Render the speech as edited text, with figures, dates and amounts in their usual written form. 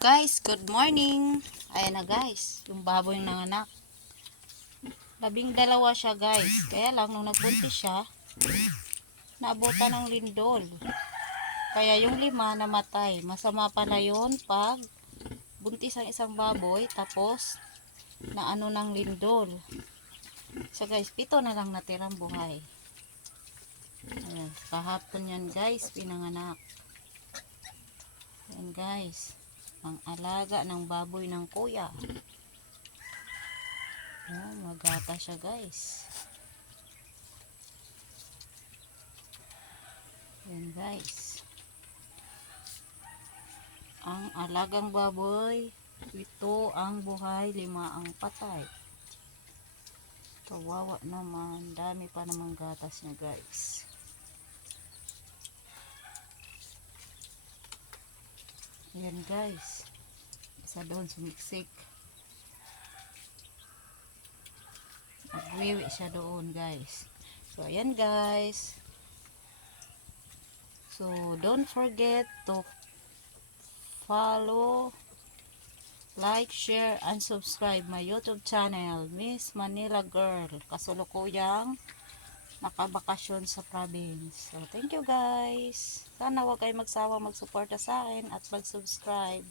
Guys, good morning. Ayan na guys, yung baboy ng nanganak. 12 siya guys. Kaya lang nung nagbuntis siya, naabutan ng lindol. Kaya yung 5 namatay. Masama pala yun pag buntis ang isang baboy tapos naano ng lindol. So guys, 7 na lang natirang buhay. Ayan, kahapon yan guys, pinanganak. Ayan guys, ang alaga ng baboy ng kuya. Ayan, magata siya guys. Ayan guys, ang alagang baboy, 7 ang buhay, 5 ang patay. Kawawa naman, dami pa namang gatas niya guys. Ayan guys, isa doon sumiksik. Nagwiwi siya doon guys. So ayan guys, so don't forget to follow, like, share, and subscribe my YouTube channel, Miss Manila Girl. Kasulukuyang nakabakasyon sa province. So thank you guys. Sana huwag kayo magsawa magsuporta sa akin at mag-subscribe.